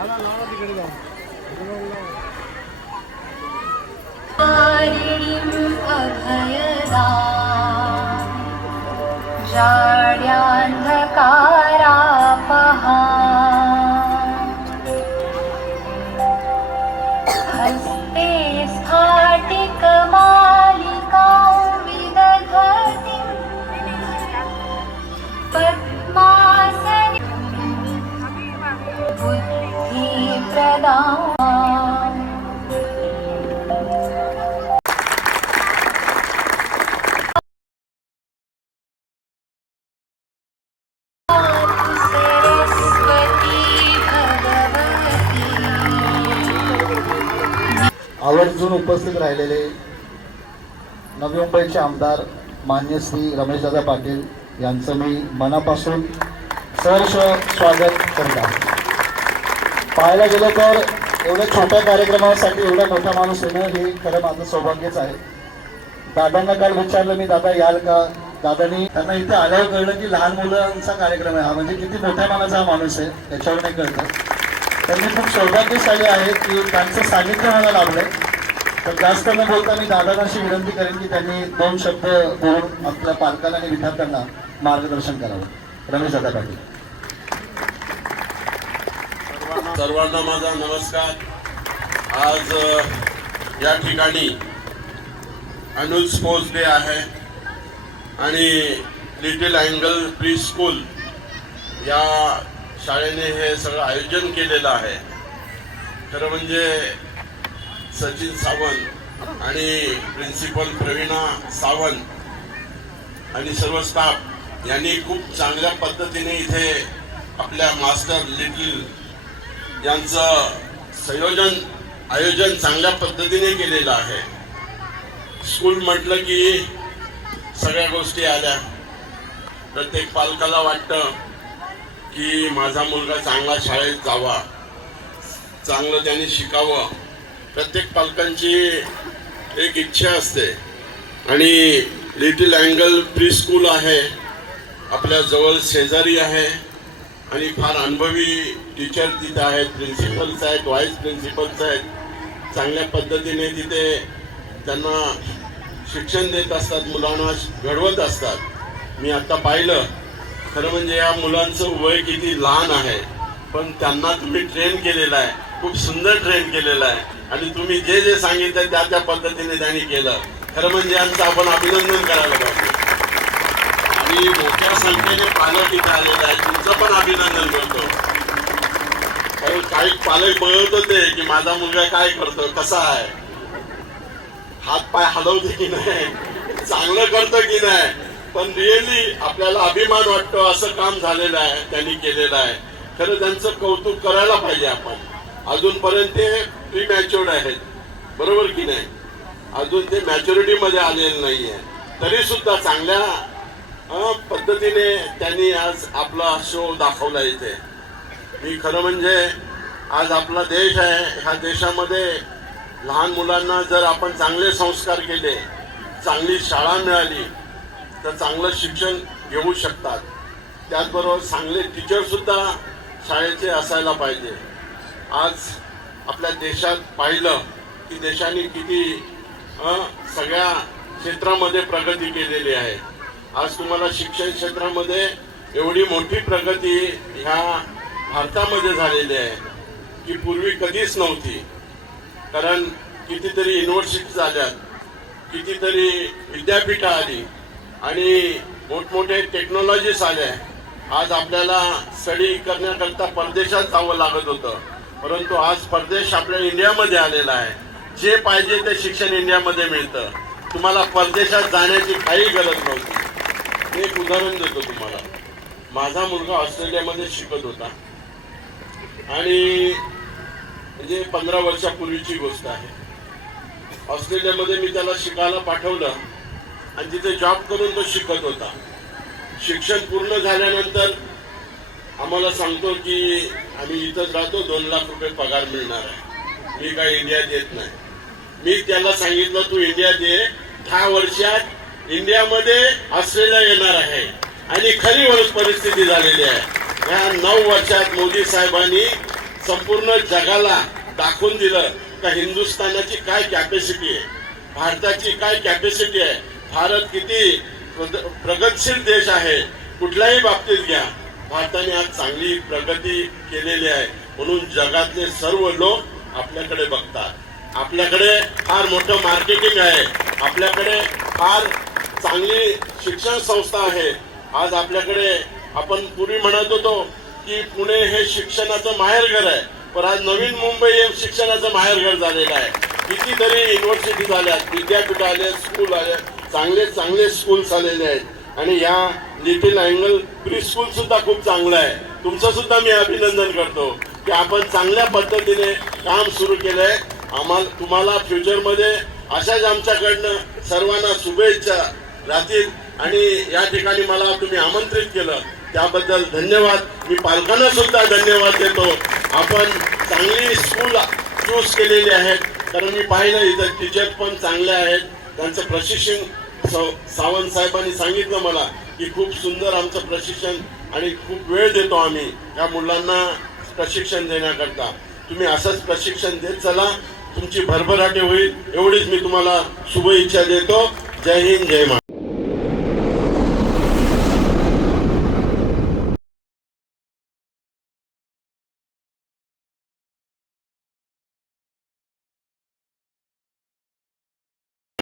अभयदा जाड्यांधकारापहा हस्ते स्फाटिकमालिकां विदधति पद्मासने बुद्धिप्रदाम् आवर्जून उपस्थित राहिलेले नवी मुंबईचे आमदार मान्य श्री रमेशदादा पाटील यांचं मी मनापासून सहर्ष स्वागत करतो. पाहायला गेलं तर एवढ्या छोट्या कार्यक्रमासाठी एवढा मोठा माणूस येणं हे खरं माझं सौभाग्यच आहे. दादांना काल विचारलं मी, दादा याल का? दादांनी त्यांना इथे आल्यावर कळलं की लहान मुलांचा कार्यक्रम आहे हा, म्हणजे किती मोठ्या मानाचा हा माणूस आहे त्याच्यावर नाही कळतं. त्यांनी खूप सौभाग्यशाली आहेत की त्यांचं सानिध्य मला लाभलंय. तर जास्त न बोलता मी दादांना अशी विनंती करेन की त्यांनी 2 शब्द बोलून आपल्या पालकांना आणि विद्यार्थ्यांना मार्गदर्शन करावं. रमेशदादा पाटील. सर्वांना माझा नमस्कार. आज या ठिकाणी अनुज स्पोर्ट्स डे आहे आणि लिटिल अँगल प्री स्कूल या शाळेने हे सगळं आयोजन केलेलं आहे. खरं म्हणजे सचिन सावंत आणि प्रिन्सिपल प्रवीणा सावंत आणि सर्व स्टाफ यांनी खूप चांगल्या पद्धतीने इथे आपल्या मास्टर लिटिल यांचं आयोजन चांगल्या पद्धतीने केलेलं आहे. स्कूल म्हटलं की सगळ्या गोष्टी आल्या. प्रत्येक पालकाला वाटतं की माझा मुलगा चांगला शाळेत जावा, चांगलं त्याने शिकावं. प्रत्येक पालकांची एक इच्छा असते. आणि लिटिल अँगल प्री स्कूल आहे आपल्या जवळ शेजारी आहे आणि फार अनुभवी टीचर तिथे आहेत, प्रिन्सिपल्स आहेत, व्हाईस प्रिन्सिपल्स आहेत. चांगल्या पद्धतीने तिथे त्यांना शिक्षण देत असतात, मुलांना घडवत असतात. मी आता पाहिलं, खरं म्हणजे या मुलांचं वय किती लहान आहे पण त्यांना तुम्ही ट्रेन केलेलं आहे, खूप सुंदर ट्रेन केलेलं आहे. आणि तुम्ही जे जे सांगितलं त्या पद्धतीने त्यांनी केलं. खरं म्हणजे यांचं आपण अभिनंदन करायला पाहिजे. आणि मोठ्या संख्येने पालक इथे आलेले आहेत, तुमचं पण अभिनंदन करतो. कारण काही पालक बघत होते की माझा मुलगा काय करतो, कसा आहे, हात पाय हलवतो की नाही, चांगलं करतो की नाही. पण रिअली आपल्याला अभिमान वाटतो असं काम झालेलं आहे, त्यांनी केलेलं आहे. खरं त्यांचं कौतुक करायला पाहिजे आपण. अजूनपर्यंत ते प्री मॅच्युअर्ड आहेत, बरोबर की नाही, अजून ते मॅच्युरिटी मध्ये आलेलं नाहीये. तरी सुद्धा चांगल्या पद्धतीने त्यांनी आज आपला शो दाखवला इथे. मी खरं म्हणजे आज आपला देश आहे, ह्या देशामध्ये लहान मुलांना जर आपण चांगले संस्कार केले, चांगली शाळा मिळाली तर चांगलं शिक्षण घेऊ शकतात. त्याचबरोबर चांगले टीचर सुद्धा शाळेचे असायला पाहिजे. आज आपल्या देशात पाहिलं की देशाने किती सगळ्या क्षेत्रामध्ये प्रगती केलेली आहे. आज तुम्हाला शिक्षण क्षेत्रामध्ये एवढी मोठी प्रगती ह्या भारतामध्ये झालेली आहे की पूर्वी कधीच नव्हती. कारण कितीतरी युनिव्हर्सिटी झाल्यात, कितीतरी विद्यापीठं आली आणि मोठमोठे टेक्नॉलॉजीज आल्या. आज आपल्याला स्टडी करण्याकरता परदेशात जावं लागत होतं, परंतु आज परदेश आपल्या इंडियामध्ये आलेला आहे. जे पाहिजे ते शिक्षण इंडियामध्ये मिळतं. तुम्हाला परदेशात जाण्याची काही गरज नव्हती. एक उदाहरण देतो तुम्हाला. माझा मुलगा ऑस्ट्रेलियामध्ये शिकत होता आणि म्हणजे 15 वर्षापूर्वीची गोष्ट आहे. ऑस्ट्रेलियामध्ये मी त्याला शिकायला पाठवलं आणि तिथे जॉब करून तो शिकत होता. शिक्षण पूर्ण झाल्यानंतर आम्हाला सांगतो की आम्ही इथंच राहतो, 2 लाख रुपये पगार मिळणार आहे, मी काय इंडियात येत नाही. मी त्याला सांगितलं तू इंडियात ये, 10 वर्षात इंडियामध्ये ऑस्ट्रेलिया येणार आहे. आणि खरी परिस्थिती झालेली आहे. या 9 वर्षात मोदी साहेबांनी संपूर्ण जगाला दाखवून दिलं का हिंदुस्थानाची काय कॅपॅसिटी आहे, भारताची काय कॅपॅसिटी आहे, भारत किती प्रगतशील देश आहे. कुठल्याही बाबतीत घ्या, भारताने आज चांगली प्रगती केलेली आहे. म्हणून जगातले सर्व लोक आपल्याकडे बघतात. आपल्याकडे फार मोठं मार्केटिंग आहे, आपल्याकडे फार चांगली शिक्षण संस्था आहे. आज आपल्याकडे, आपण पूर्वी म्हणत होतो की पुणे हे शिक्षणाचं माहेरघर आहे, पण आज नवीन मुंबई हे शिक्षणाचं माहेरघर झालेलं आहे. कितीतरी युनिव्हर्सिटी झाल्यात, विद्यापीठ आले, स्कूल आले, चांगले चांगले स्कूल्स आलेले आहेत. आणि या लिटिल अँगल प्री स्कूल सुद्धा खूप चांगलं आहे. तुमचं सुद्धा मी अभिनंदन करतो की आपण चांगल्या पद्धतीने काम सुरू केलंय. तुम्हाला फ्युचरमध्ये अशाच आमच्याकडनं सर्वांना शुभेच्छा राहतील. आणि या ठिकाणी मला तुम्ही आमंत्रित केलं त्याबद्दल धन्यवाद. मी पालकांना सुद्धा धन्यवाद देतो. आपण चांगली स्कूल चूज केलेली आहेत, कारण मी पाहिलं इथं टीचर पण चांगले आहेत. त्यांचं प्रशिक्षण सावंत साहेबांनी सांगितलं मला की खूप सुंदर आमचं प्रशिक्षण आणि खूप वेळ देतो आम्ही या मुलांना प्रशिक्षण देण्याकरता. तुम्ही असंच प्रशिक्षण देत चला, तुमची भरभराटी होईल एवढीच मी तुम्हाला शुभेच्छा देतो. जय हिंद, जय महाराष्ट्र.